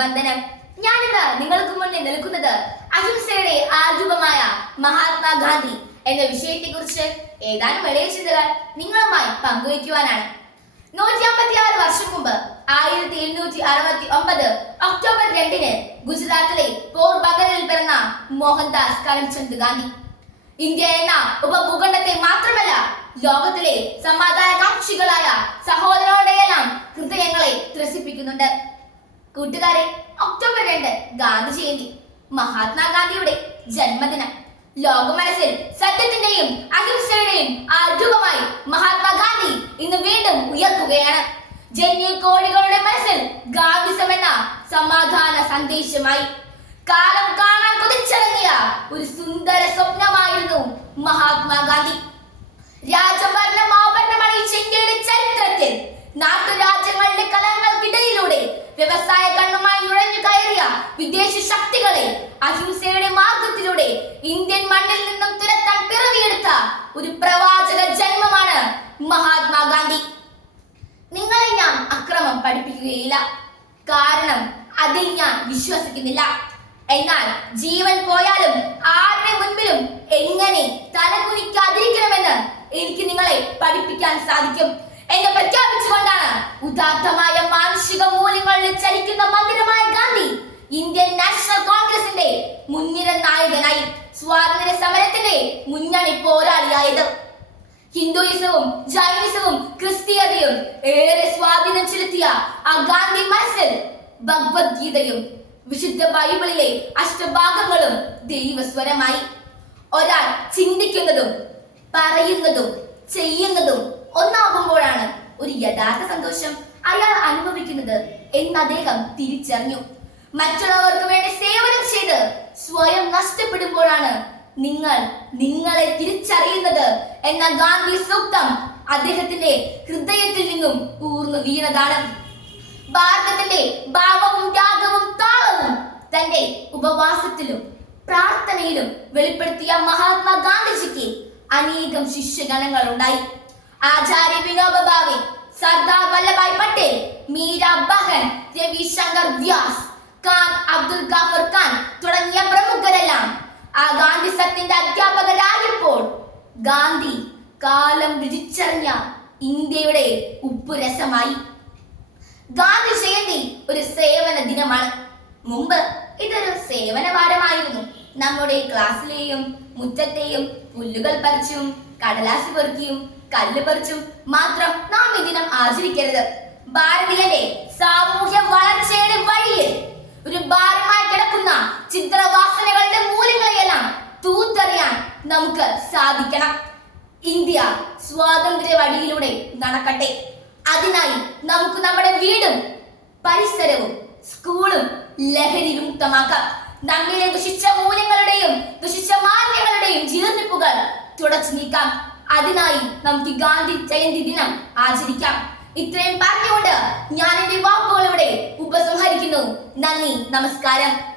വന്ദനം. ഞാനിന്ന് നിങ്ങൾക്ക് മുന്നിൽ നിൽക്കുന്നത് അഹിംസയുടെ ആരൂപമായ മഹാത്മാഗാന്ധി എന്ന വിഷയത്തെ കുറിച്ച് ഏതാനും എളിയ ചിന്തകൾ നിങ്ങളുമായി പങ്കുവയ്ക്കുവാനാണ്. നൂറ്റി അമ്പത്തി ആറ് വർഷം മുമ്പ് ആയിരത്തി എണ്ണൂറ്റി അറുപത്തി ഒമ്പത് ഒക്ടോബർ രണ്ടിന് ഗുജറാത്തിലെ പോർബഗറിൽ പിറന്ന മോഹൻദാസ് കരംചന്ദ് ഗാന്ധി. ഇന്ത്യ എന്ന ഉപഭൂഖണ്ഡത്തെ മാത്രമല്ല ലോകത്തിലെ സമാധാനകാംക്ഷികളായ സഹോദരങ്ങളുടെയെല്ലാം ഹൃദയങ്ങളെ ത്രസിപ്പിക്കുന്നുണ്ട്. കൂട്ടുകാരെ ഒക്ടോബർ രണ്ട് ഗാന്ധി ജയന്തി മഹാത്മാഗാന്ധിയുടെ ജന്മദിനം. ലോക മനസ്സിൽ സത്യത്തിന്റെയും അഹിംസയുടെയും ആരൂപമായി മഹാത്മാഗാന്ധി ഇന്ന് വീണ്ടും ഉയർത്തുകയാണ് ജന്യ കോടികളുടെ മനസ്സിൽ ഗാന്ധിസം എന്ന സമാധാന സന്ദേശമായി. കാലം കാണാൻ കൊതിച്ചിറങ്ങിയ ഒരു സുന്ദര സ്വപ്നമായിരുന്നു മഹാത്മാഗാന്ധി. രാജഭരണം ആഭരണം ഇന്ത്യയുടെ ചരിത്രത്തിൽ നാട്ടുരാജ്യങ്ങളുടെ പഠിപ്പിക്കുകയില്ല. കാരണം അതിൽ ഞാൻ വിശ്വസിക്കുന്നില്ല. എന്നാൽ ജീവൻ പോയാലും ആരുടെ മുൻപിലും എങ്ങനെ തലകുനിക്കാതിരിക്കണമെന്ന് എനിക്ക് നിങ്ങളെ പഠിപ്പിക്കാൻ സാധിക്കും. എന്ന് പ്രഖ്യാപിച്ചുകൊണ്ടാണ് ഉദാത്തമായ മാനുഷിക മൂല്യങ്ങളിൽ ചലിക്കുന്ന മന്ദിരമായ ഗാന്ധി ഇന്ത്യൻ നാഷണൽ കോൺഗ്രസിന്റെ മുൻനിര നായകനായി സ്വാതന്ത്ര്യ സമരത്തിന്റെ മുന്നണി പോരാളിയായത്. ഹിന്ദുയിസവും ജൈനിസവും ക്രിസ്തീയതയും ഏറെ സ്വാധീനം ചെലുത്തിയ ആ ഗാന്ധി മനസ്സിൽ ഭഗവത്ഗീതയും വിശുദ്ധ ബൈബിളിലെ അഷ്ടഭാഗങ്ങളും ദൈവസ്വരമായി. ഒരാൾ ചിന്തിക്കുന്നതും പറയുന്നതും ചെയ്യുന്നതും ഒന്നാകുമ്പോഴാണ് ഒരു യഥാർത്ഥ സന്തോഷം അയാൾ അനുഭവിക്കുന്നത് എന്ന് അദ്ദേഹം തിരിച്ചറിഞ്ഞു. മറ്റുള്ളവർക്ക് വേണ്ടി സേവനം ചെയ്ത് സ്വയം നഷ്ടപ്പെടുമ്പോഴാണ് നിങ്ങൾ നിങ്ങളെ തിരിച്ചറിയുന്നത് എന്ന ഗാന്ധി സൂക്തം അദ്ദേഹത്തിന്റെ ഹൃദയത്തിൽ നിന്നും ഊർന്നു വീണതാണ്. ഭാരതത്തിന്റെ ഭാവവും ത്യാഗവും താളവും തന്റെ ഉപവാസത്തിലും പ്രാർത്ഥനയിലും വെളിപ്പെടുത്തിയ മഹാത്മാ ഗാന്ധിജിക്ക് അനേകം ശിഷ്യഗണങ്ങൾ ഉണ്ടായി ആചാര്യ വിനോബ ഭാവെ സർദാർ വല്ലഭായ് പട്ടേൽ മീര ബഹൻ രവിശങ്കർ വ്യാസ് ഖാൻ അബ്ദുൽ ഗാഫർ ആ ഗാന്ധി സത്യന്റെ അധ്യാപകരായപ്പോൾ ഗാന്ധി കാലം രുചിച്ചറിഞ്ഞ ഇന്ത്യയുടെ ഉപ്പുരസമായി ഗാന്ധി ജയന്തി ഒരു സേവന ദിനമാണ്. മുമ്പ് ഇതൊരു സേവന വാരമായിരുന്നു. നമ്മുടെ ക്ലാസ്സിലെയും മുറ്റത്തെയും പുല്ലുകൾ പറിച്ചും കടലാസ് പെറുക്കിയും കല്ല് പറിച്ചും മാത്രം നാം ഈ ദിനം ആചരിക്കരുത്. ഭാരതീയന്റെ സാമൂഹ്യ നമുക്ക് സാധിക്കണം. ഇന്ത്യ സ്വാതന്ത്ര്യ വഴിയിലൂടെ നടക്കട്ടെ. അതിനായി നമുക്ക് നമ്മുടെ വീടും പരിസരവും സ്കൂളും ലഹരി വിമുക്തമാക്കാം നമ്മിലെ ദുഷിച്ച മൂല്യങ്ങളുടെയും ദുഷിച്ച മാന്യങ്ങളുടെയും ജീർണിപ്പുകൾ തുടച്ചു നീക്കാം. അതിനായി നമുക്ക് ഗാന്ധി ജയന്തി ദിനം ആചരിക്കാം. ഇത്രയും പറഞ്ഞുകൊണ്ട് ഞാൻ എന്റെ വാക്കുകൾ ഇവിടെ ഉപസംഹരിക്കുന്നു. നന്ദി നമസ്കാരം.